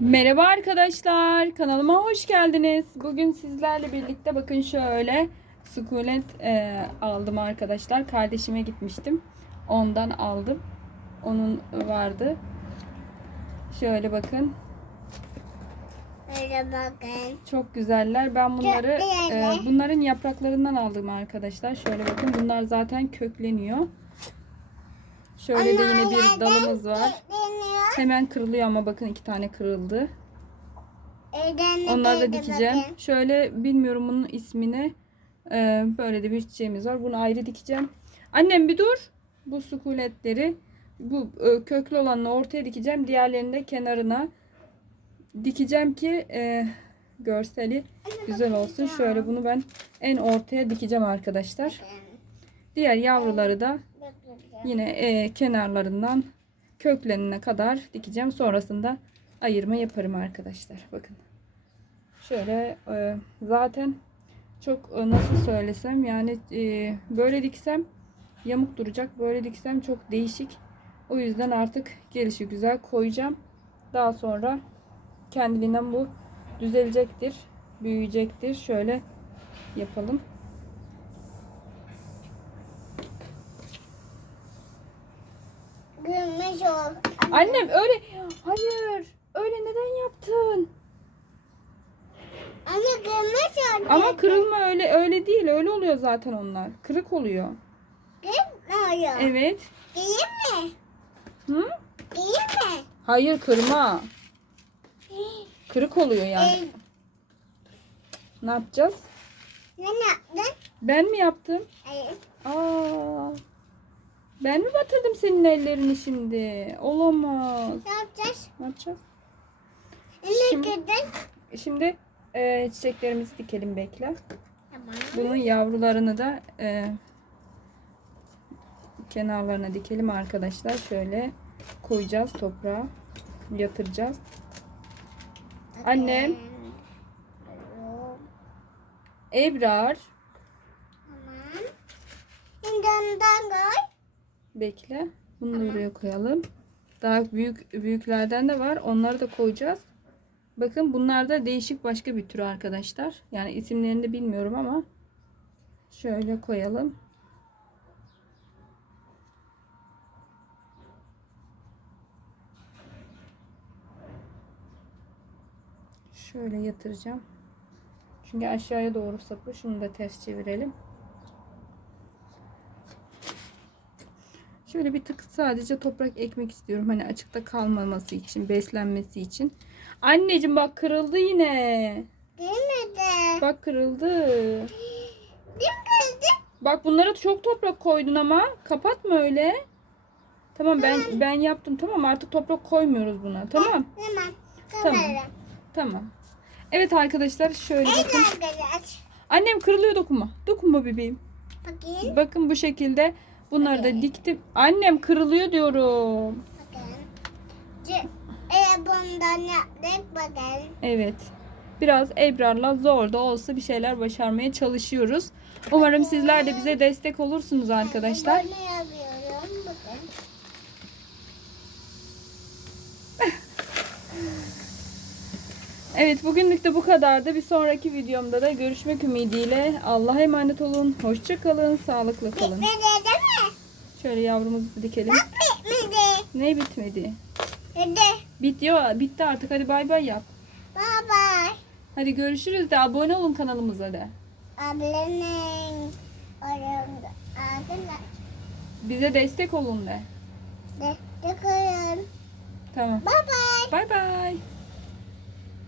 Merhaba arkadaşlar, kanalıma hoş geldiniz. Bugün sizlerle birlikte bakın şöyle sukulent e, aldım arkadaşlar. Kardeşime gitmiştim. Ondan aldım. Onun vardı. Şöyle bakın. Böyle bakın. Çok güzeller. Ben bunları e, bunların yapraklarından aldım arkadaşlar. Şöyle bakın bunlar zaten kökleniyor. Şöyle de yine bir dalımız var. Deniyor. Hemen kırılıyor ama bakın iki tane kırıldı. Onları da dikeceğim. bakın. Şöyle bilmiyorum bunun ismini. Ee, böyle de bir çiçeğimiz var. Bunu ayrı dikeceğim. Annem bir dur. Bu sukuletleri bu e, köklü olanını ortaya dikeceğim. Diğerlerini de kenarına dikeceğim ki e, görseli güzel olsun. Şöyle bunu ben en ortaya dikeceğim arkadaşlar. Diğer yavruları da yine e, kenarlarından köklenene kadar dikeceğim. Sonrasında ayırma yaparım arkadaşlar. Bakın. Şöyle e, zaten çok e, nasıl söylesem yani e, böyle diksem yamuk duracak. Böyle diksem çok değişik. O yüzden artık gelişi güzel koyacağım. Daha sonra kendiliğinden bu düzelecektir. Büyüyecektir. Şöyle yapalım. Annem öyle hayır öyle neden yaptın? Anne gülmüş ol. Ama kırılma öyle öyle değil öyle oluyor zaten onlar. Kırık oluyor. Gülmüyor. Evet. Değil mi? Hı? Değil mi? Hayır kırma. Kırık oluyor yani. Ee, Ne yapacağız? ne yaptın? Ben mi yaptım? Hayır. Aa. Ben mi batırdım senin ellerini şimdi? Olamaz. Ne yapacağız? Ne yapacağız? Şimdi-? Şimdi e, çiçeklerimizi dikelim bekle. Tamam. Bunun yavrularını da e, kenarlarına dikelim arkadaşlar. Şöyle koyacağız toprağa. Yatıracağız. Annem. Tamam. Ebrar. Şimdi ondan koy. Bekle. Bunu da buraya koyalım. Daha büyük büyüklerden de var. Onları da koyacağız. Bakın bunlar da değişik başka bir tür arkadaşlar. Yani isimlerini de bilmiyorum ama şöyle koyalım. Şöyle yatıracağım. Çünkü aşağıya doğru sapı. Şunu da ters çevirelim. Şöyle bir tık sadece toprak ekmek istiyorum. Hani açıkta kalmaması için, beslenmesi için. Anneciğim bak kırıldı yine. Değil mi de? Bak kırıldı. Mi kızım? Bak bunlara çok toprak koydun ama. Kapatma öyle. Tamam ben ben yaptım. Tamam artık toprak koymuyoruz buna. Tamam. Tamam. Tamam. Tamam. Evet arkadaşlar şöyle Evet bakın. arkadaş. Annem kırılıyor dokunma. Dokunma bebeğim. Bakayım. Bakın bu şekilde bunları da diktim. Annem kırılıyor diyorum. Bakın. C- e, bundan yaptık bakın. Evet. Biraz Ebrar'la zor da olsa bir şeyler başarmaya çalışıyoruz. Umarım sizler de bize destek olursunuz arkadaşlar. Böyle yapıyorum bakın. Evet bugünlük de bu kadardı. Bir sonraki videomda da görüşmek ümidiyle. Allah'a emanet olun. Hoşça kalın. Sağlıklı kalın. Değil mi? Şöyle yavrumuzu dikelim. Bak bitmedi. Ne bitmedi? Hadi. Bitiyor. Bitti artık. Hadi bay bay yap. Bye bye. Hadi görüşürüz de abone olun kanalımıza da. Ablanın adına Bize destek olun de. de de koyun. Tamam. Bye bye. Bay bay.